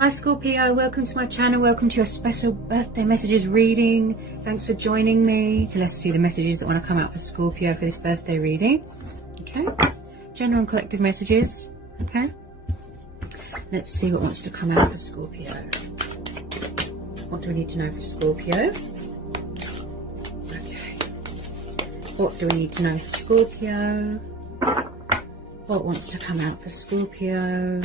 Hi Scorpio, welcome to my channel, welcome to your special birthday messages reading. Thanks for joining me. So let's see the messages that want to come out for Scorpio for this birthday reading. Okay, general and collective messages. Okay, let's see what wants to come out for Scorpio. What do we need to know for Scorpio? Okay, what do we need to know for Scorpio? What wants to come out for Scorpio?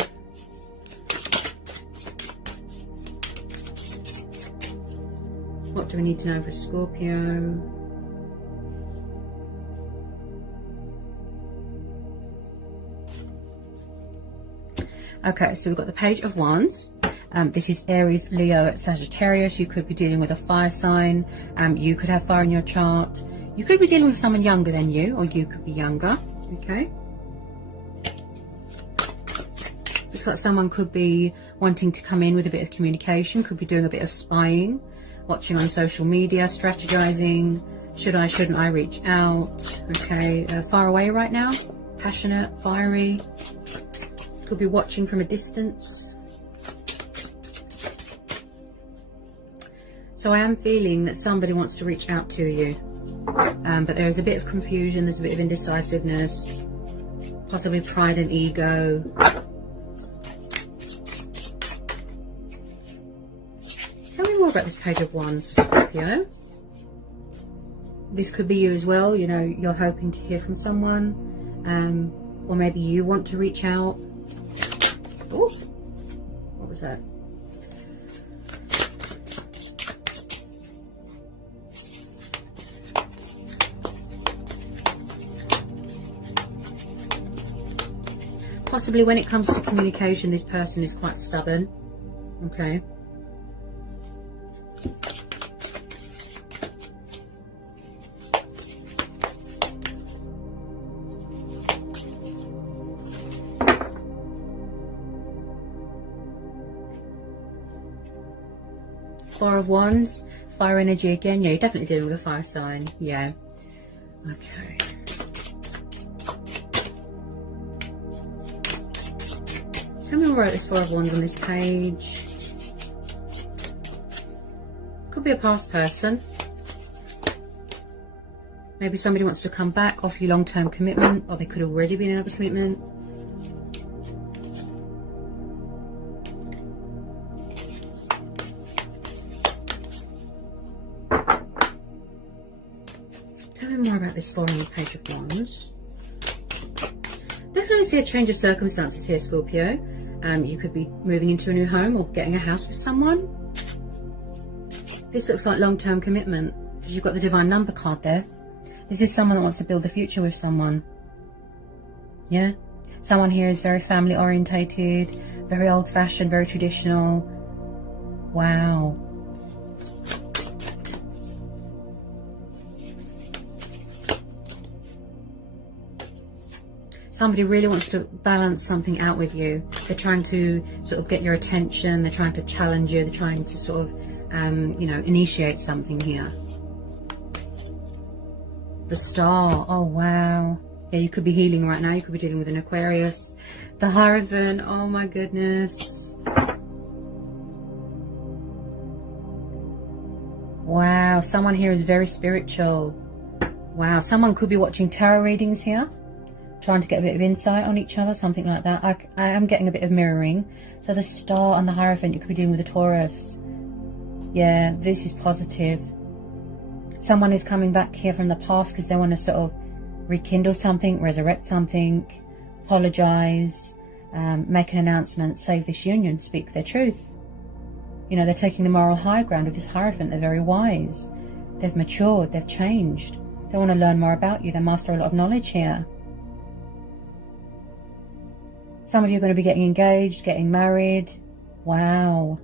What do we need to know for Scorpio? Okay, so we've got the Page of Wands. This is Aries, Leo, Sagittarius. You could be dealing with a fire sign. You could have fire in your chart. You could be dealing with someone younger than you, or you could be younger. Okay. Looks like someone could be wanting to come in with a bit of communication, could be doing a bit of spying. Watching on social media, strategizing, should I, shouldn't I reach out? Okay, far away right now, passionate, fiery, could be watching from a distance. So I am feeling that somebody wants to reach out to you, but there is a bit of confusion, there's a bit of indecisiveness, possibly pride and ego. About this Page of Wands for Scorpio. This could be you as well, you know, you're hoping to hear from someone, or maybe you want to reach out. Oh, what was that? Possibly when it comes to communication, this person is quite stubborn. Okay. Four of Wands, fire energy again. Yeah, you're definitely dealing with a fire sign. Yeah. Okay. Tell me more about this Four of Wands on this page. Could be a past person. Maybe somebody wants to come back, offer you long-term commitment, or they could already be in another commitment. Tell me more about this Four on the Page of Wands. Definitely see a change of circumstances here, Scorpio. You could be moving into a new home or getting a house with someone. This looks like long-term commitment because you've got the Divine Number card there. This is someone that wants to build the future with someone. Yeah? Someone here is very family orientated, very old-fashioned, very traditional. Wow. Somebody really wants to balance something out with you. They're trying to sort of get your attention. They're trying to challenge you. They're trying to sort of, you know, initiate something here. The Star. Oh, wow. Yeah, you could be healing right now. You could be dealing with an Aquarius. The Hierophant. Oh, my goodness. Wow. Someone here is very spiritual. Wow. Someone could be watching tarot readings here, trying to get a bit of insight on each other, something like that. I am getting a bit of mirroring. So the Star and the Hierophant, you could be dealing with a Taurus. Yeah, this is positive. Someone is coming back here from the past because they want to sort of rekindle something, resurrect something, apologize, make an announcement, save this union, speak their truth. You know, they're taking the moral high ground with this Hierophant. They're very wise. They've matured. They've changed. They want to learn more about you. They master a lot of knowledge here. Some of you are going to be getting engaged, getting married. Wow.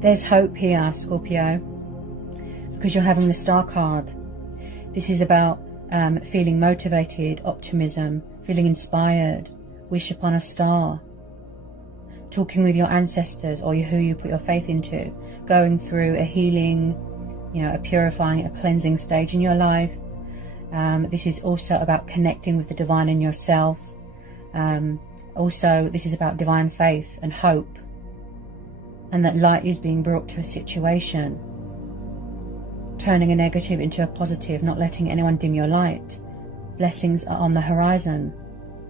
There's hope here, Scorpio, because you're having the Star card. This is about feeling motivated, optimism, feeling inspired, wish upon a star, talking with your ancestors or who you put your faith into, going through a healing, you know, a purifying, a cleansing stage in your life. This is also about connecting with the divine in yourself, Also, this is about divine faith and hope, and that light is being brought to a situation, turning a negative into a positive, not letting anyone dim your light. Blessings are on the horizon.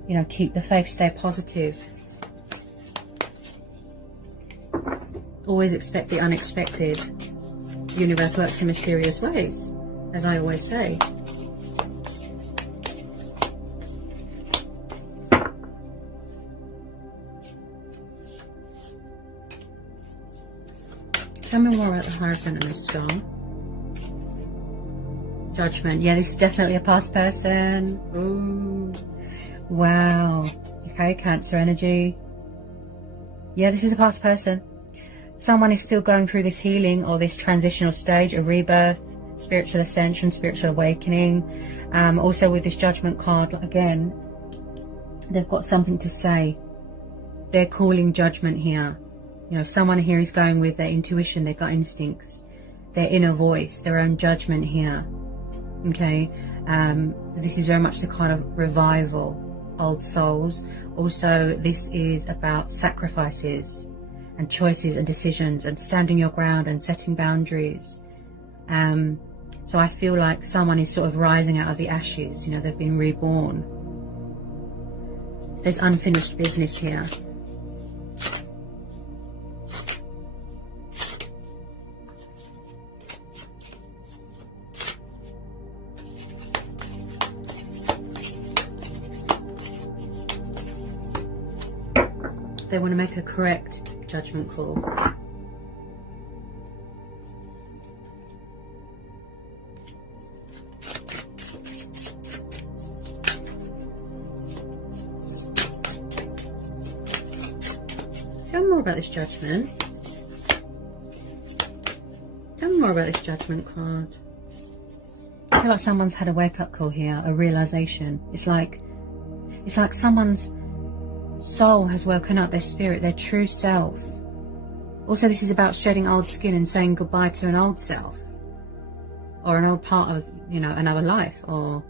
You know, keep the faith, stay positive. Always expect the unexpected. The universe works in mysterious ways, as I always say. Tell me more about the Hierophant and the Star. Judgment. Yeah, this is definitely a past person. Ooh. Wow. Okay, Cancer energy. Yeah, this is a past person. Someone is still going through this healing or this transitional stage, a rebirth, spiritual ascension, spiritual awakening. Also with this Judgment card, again, they've got something to say. They're calling judgment here. You know, someone here is going with their intuition, their gut instincts, their inner voice, their own judgment here. Okay, this is very much the kind of revival, old souls. Also, this is about sacrifices and choices and decisions and standing your ground and setting boundaries. So I feel like someone is sort of rising out of the ashes. You know, they've been reborn. There's unfinished business here. They want to make a correct judgment call. Tell me more about this judgment. Tell me more about this judgment card. I feel like someone's had a wake-up call here, a realization. It's like someone's soul has woken up, their spirit, their true self. Also, this is about shedding old skin and saying goodbye to an old self, or an old part of, you know, another life, or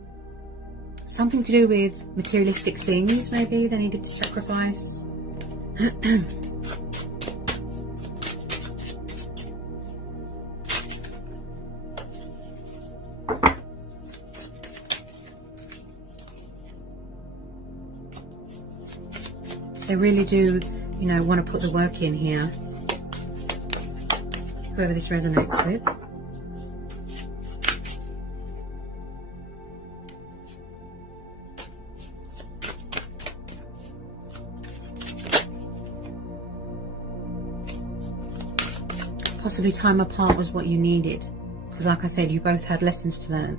something to do with materialistic things. Maybe they needed to sacrifice. They really do, you know, want to put the work in here. Whoever this resonates with. Possibly time apart was what you needed. Because like I said, you both had lessons to learn.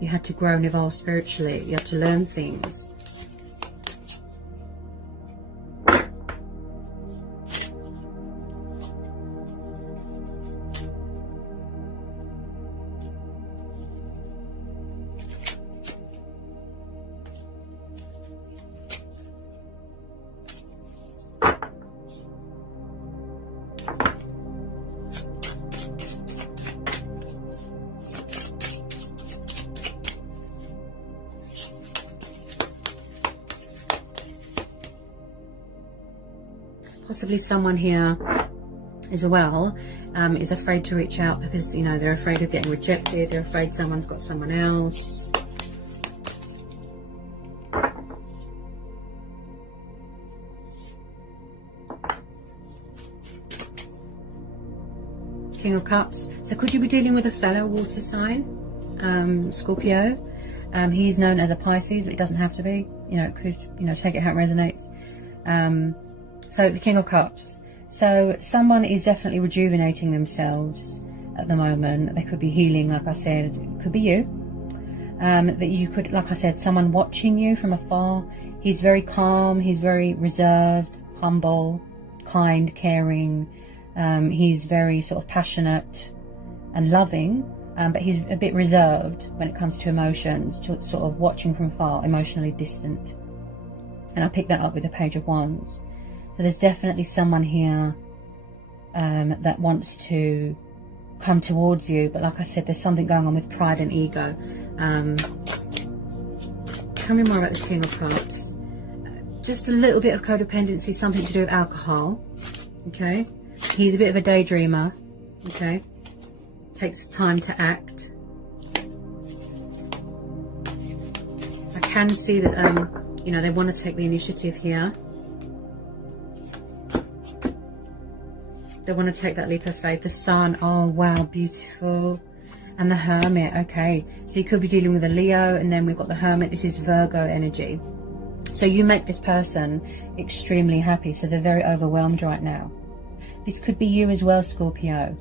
You had to grow and evolve spiritually. You had to learn things. Possibly someone here as well is afraid to reach out because, you know, they're afraid of getting rejected. They're afraid someone's got someone else. King of Cups. So could you be dealing with a fellow water sign, Scorpio? He's known as a Pisces, but it doesn't have to be. You know, it could, you know, take it how it resonates. So the King of Cups. So someone is definitely rejuvenating themselves at the moment. They could be healing, like I said. It could be you. That you could, like I said, someone watching you from afar. He's very calm. He's very reserved, humble, kind, caring. He's very sort of passionate and loving. But he's a bit reserved when it comes to emotions, to sort of watching from far, emotionally distant. And I picked that up with the Page of Wands. So there's definitely someone here that wants to come towards you. But like I said, there's something going on with pride and ego. Tell me more about the King of Cups. just a little bit of codependency, something to do with alcohol. Okay, he's a bit of a daydreamer. Okay, takes time to act. I can see that you know, they want to take the initiative here. They want to take that leap of faith. The Sun, oh wow, beautiful. And the Hermit, okay. So you could be dealing with a Leo, and then we've got the Hermit. This is Virgo energy. So you make this person extremely happy. So they're very overwhelmed right now. This could be you as well, Scorpio.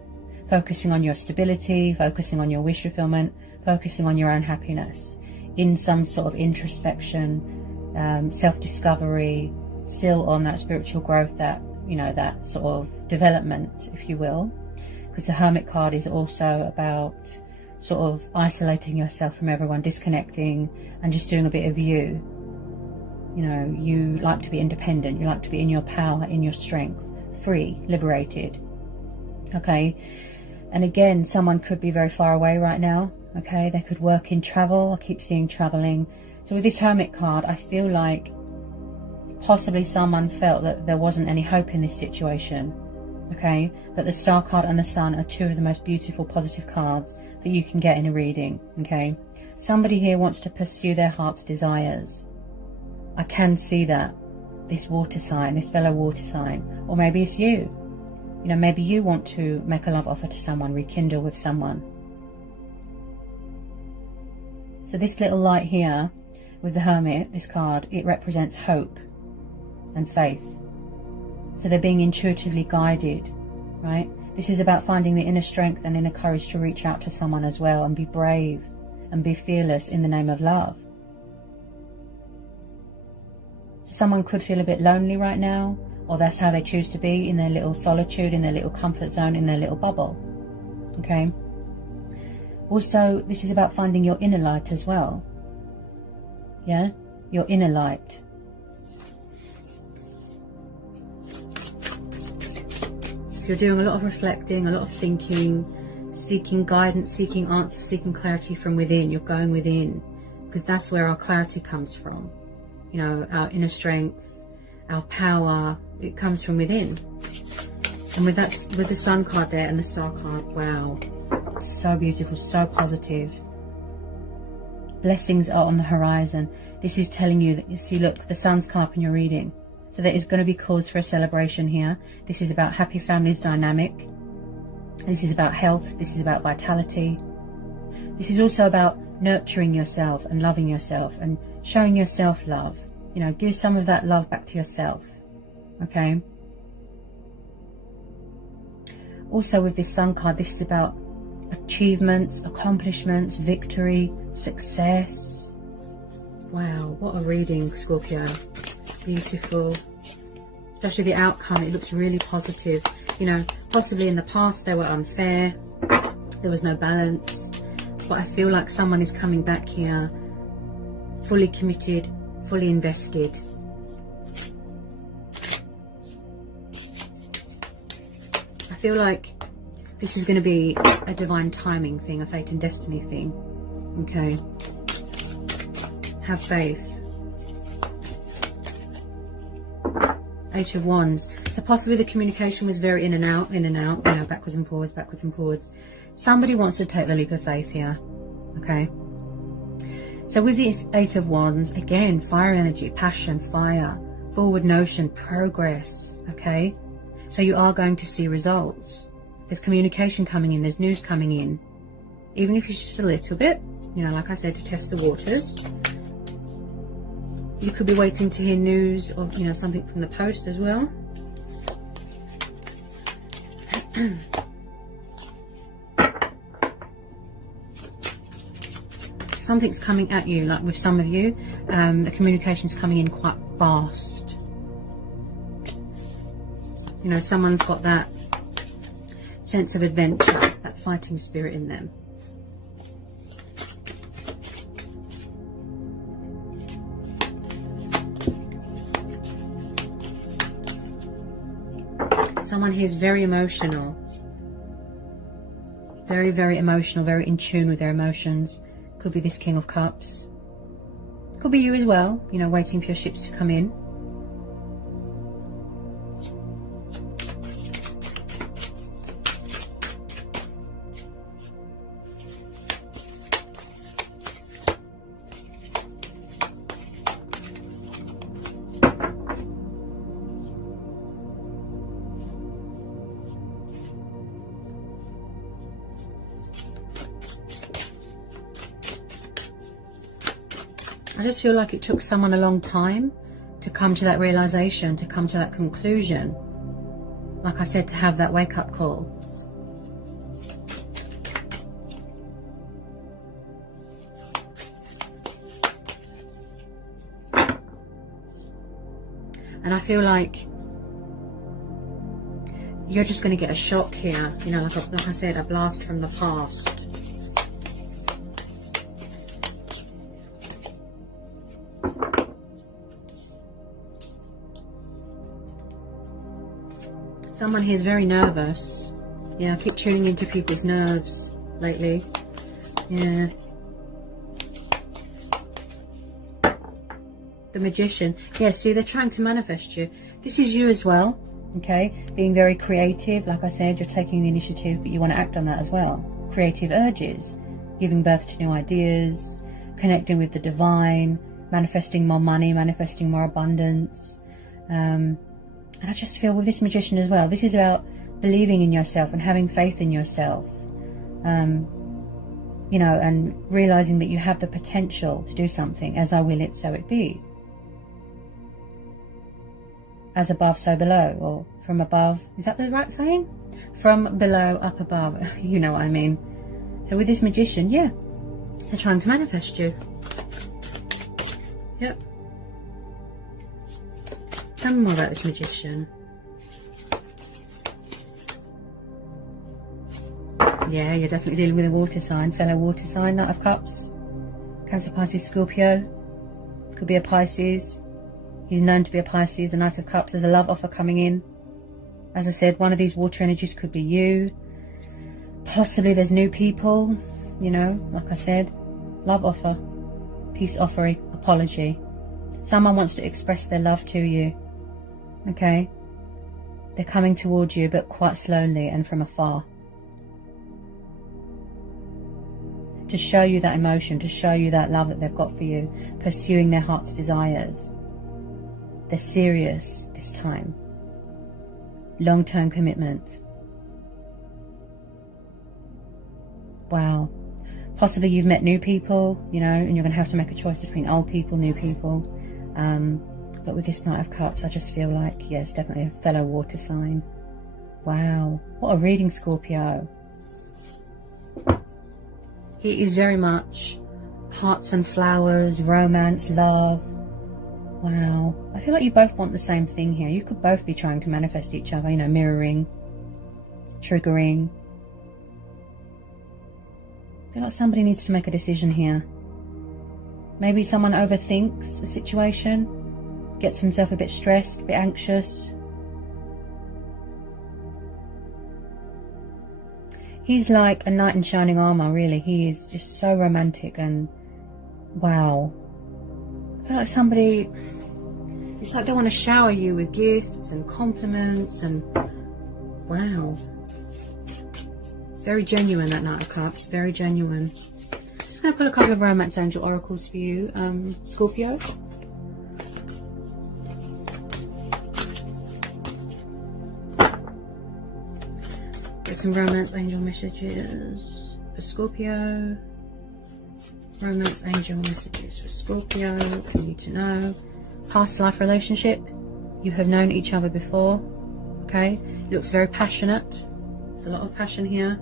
Focusing on your stability, focusing on your wish fulfillment, focusing on your own happiness. In some sort of introspection, self-discovery, still on that spiritual growth, that, you know, that sort of development, if you will. Because the Hermit card is also about sort of isolating yourself from everyone, disconnecting, and just doing a bit of you. You know, you like to be independent, you like to be in your power, in your strength, free, liberated. Okay, and again, someone could be very far away right now. Okay, they could work in travel. I keep seeing traveling. So with this Hermit card, I feel like possibly someone felt that there wasn't any hope in this situation. Okay, but the Star card and the Sun are two of the most beautiful positive cards that you can get in a reading. Okay, somebody here wants to pursue their heart's desires. I can see that. This water sign, this fellow water sign, or maybe it's you. You know, maybe you want to make a love offer to someone, rekindle with someone. So this little light here with the Hermit, this card, it represents hope and faith. So they're being intuitively guided, right? This is about finding the inner strength and inner courage to reach out to someone as well, and be brave and be fearless in the name of love. So someone could feel a bit lonely right now, or that's how they choose to be, in their little solitude, in their little comfort zone, in their little bubble. Okay? Also, this is about finding your inner light as well. Yeah? Your inner light. So you're doing a lot of reflecting, a lot of thinking, seeking guidance, seeking answers, seeking clarity from within. You're going within, because that's where our clarity comes from. You know, our inner strength, our power, it comes from within. And with that, with the Sun card there and the Star card, wow, so beautiful, so positive. Blessings are on the horizon. This is telling you that, you see, look, the Sun's come up in your reading. So there is going to be cause for a celebration here. This is about happy families dynamic. This is about health. This is about vitality. This is also about nurturing yourself and loving yourself and showing yourself love. You know, give some of that love back to yourself. Okay. Also with this Sun card, this is about achievements, accomplishments, victory, success. Wow, what a reading, Scorpio. Beautiful. Especially the outcome, it looks really positive. You know, possibly in the past they were unfair, there was no balance, but I feel like someone is coming back here fully committed, fully invested. I feel like this is going to be a divine timing thing, a fate and destiny thing. Okay. Have faith. Eight of Wands. So possibly the communication was very in and out, you know, backwards and forwards, backwards and forwards. Somebody wants to take the leap of faith here. Okay. So with this Eight of Wands, again, fire energy, passion, fire, forward notion, progress. Okay. So you are going to see results. There's communication coming in, there's news coming in. Even if it's just a little bit, you know, like I said, to test the waters. You could be waiting to hear news of, you know, something from the post as well. Something's coming at you, like with some of you, the communication's coming in quite fast. You know, someone's got that sense of adventure, that fighting spirit in them. Someone here is very emotional. Very, very emotional, very in tune with their emotions. Could be this King of Cups. Could be you as well, you know, waiting for your ships to come in. just feel like it took someone a long time to come to that realization, to come to that conclusion. Like I said, to have that wake-up call. And I feel like you're just going to get a shock here. You know, like I said, a blast from the past. Someone here is very nervous. Yeah, I keep tuning into people's nerves lately. Yeah. The Magician. Yeah, see, they're trying to manifest you. This is you as well, okay? Being very creative. Like I said, you're taking the initiative, but you want to act on that as well. Creative urges. Giving birth to new ideas. Connecting with the divine. Manifesting more money. Manifesting more abundance. And I just feel with this Magician as well, this is about believing in yourself and having faith in yourself. You know, and realizing that you have the potential to do something. As I will it, so it be. As above, so below. Or from above. Is that the right saying? From below, up above. You know what I mean. So with this Magician, yeah, they're trying to manifest you. Yep. Tell me more about this Magician. Yeah, you're definitely dealing with a water sign, fellow water sign, Knight of Cups. Cancer, Pisces, Scorpio. Could be a Pisces. He's known to be a Pisces, the Knight of Cups. There's a love offer coming in. As I said, one of these water energies could be you. Possibly there's new people, you know, like I said. Love offer, peace offering, apology. Someone wants to express their love to you. Okay, they're coming towards you, but quite slowly and from afar, to show you that emotion, to show you that love that they've got for you, pursuing their heart's desires. They're serious this time. Long-term commitment. Wow. Possibly you've met new people, you know, and you're going to have to make a choice between old people, new people. But with this Knight of Cups, I just feel like, yes, definitely a fellow water sign. Wow. What a reading, Scorpio. He is very much hearts and flowers, romance, love. Wow. I feel like you both want the same thing here. You could both be trying to manifest each other, you know, mirroring, triggering. I feel like somebody needs to make a decision here. Maybe someone overthinks the situation. Gets himself a bit stressed, a bit anxious. He's like a knight in shining armor, really. He is just so romantic and wow. I feel like somebody, it's like they want to shower you with gifts and compliments and wow. Very genuine, that Knight of Cups, very genuine. Just going to pull a couple of romance angel oracles for you, Scorpio. Some romance angel messages for Scorpio. Romance angel messages for Scorpio. What you need to know. Past life relationship. You have known each other before. Okay. It looks very passionate. There's a lot of passion here.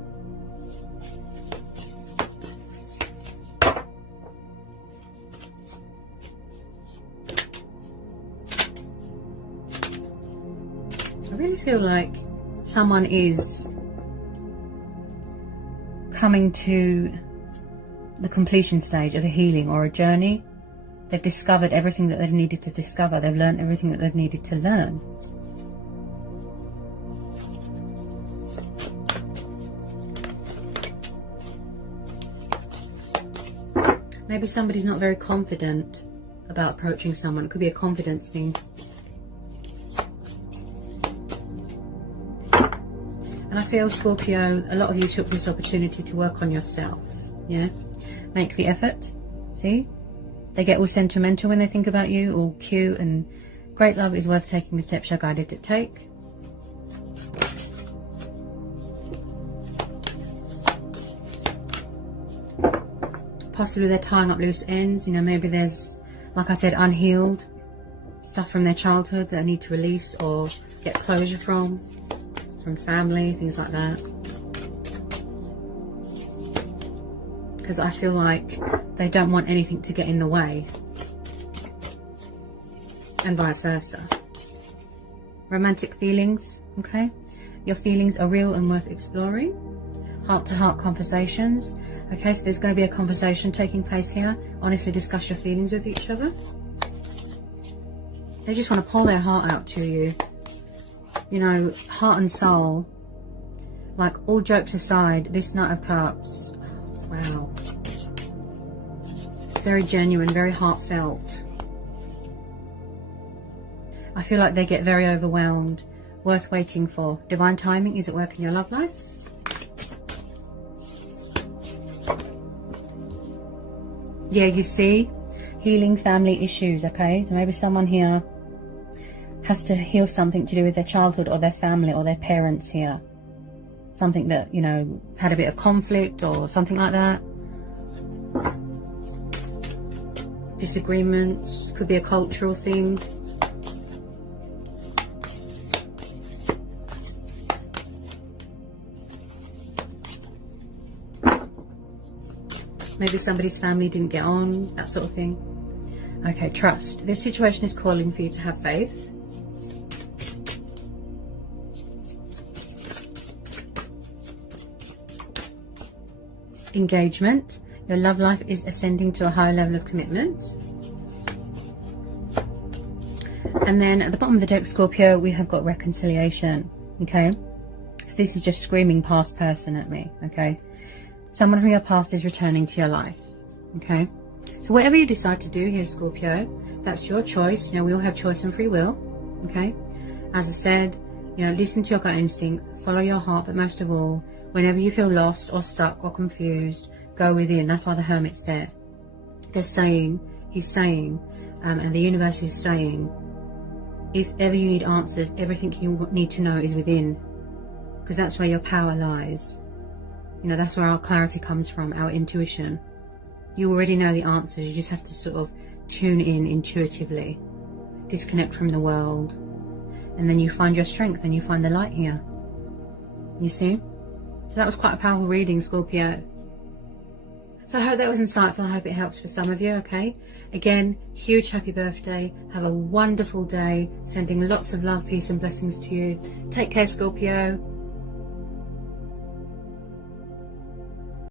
I really feel like someone is coming to the completion stage of a healing or a journey. They've discovered everything that they've needed to discover. They've learned everything that they've needed to learn. Maybe somebody's not very confident about approaching someone. It could be a confidence thing. And I feel, Scorpio, a lot of you took this opportunity to work on yourself. Yeah? Make the effort. See? They get all sentimental when they think about you, all cute, and great love is worth taking the steps you're guided to take. Possibly they're tying up loose ends. You know, maybe there's like I said, unhealed stuff from their childhood that they need to release or get closure from family, things like that. Because I feel like they don't want anything to get in the way, and vice versa. Romantic feelings, okay? Your feelings are real and worth exploring. Heart-to-heart conversations, okay? So there's going to be a conversation taking place here. Honestly discuss your feelings with each other. They just want to pull their heart out to you. You know, heart and soul. Like, all jokes aside, this Knight of Cups, wow. Very genuine, very heartfelt. I feel like they get very overwhelmed. Worth waiting for. Divine timing is at work in your love life. Yeah, you see, healing family issues, okay? So maybe someone here has to heal something to do with their childhood or their family or their parents here. Something that, you know, had a bit of conflict or something like that. Disagreements, could be a cultural thing. Maybe somebody's family didn't get on, that sort of thing. Okay, trust. This situation is calling for you to have faith. Engagement. Your love life is ascending to a higher level of commitment. And then at the bottom of the deck, Scorpio, we have got reconciliation. Okay, so this is just screaming past person at me. Okay, someone from your past is returning to your life. Okay, so whatever you decide to do here, Scorpio, that's your choice. You know, we all have choice and free will. Okay, as I said, you know, listen to your gut instinct, follow your heart, but most of all, whenever you feel lost or stuck or confused, go within. That's why the Hermit's there. They're saying, he's saying, and the universe is saying, if ever you need answers, everything you need to know is within, because that's where your power lies. You know, that's where our clarity comes from, our intuition. You already know the answers, you just have to sort of tune in intuitively, disconnect from the world, and then you find your strength and you find the light here. You see? So that was quite a powerful reading, Scorpio. So I hope that was insightful. I hope it helps for some of you, okay? Again, huge happy birthday. Have a wonderful day. Sending lots of love, peace and blessings to you. Take care, Scorpio.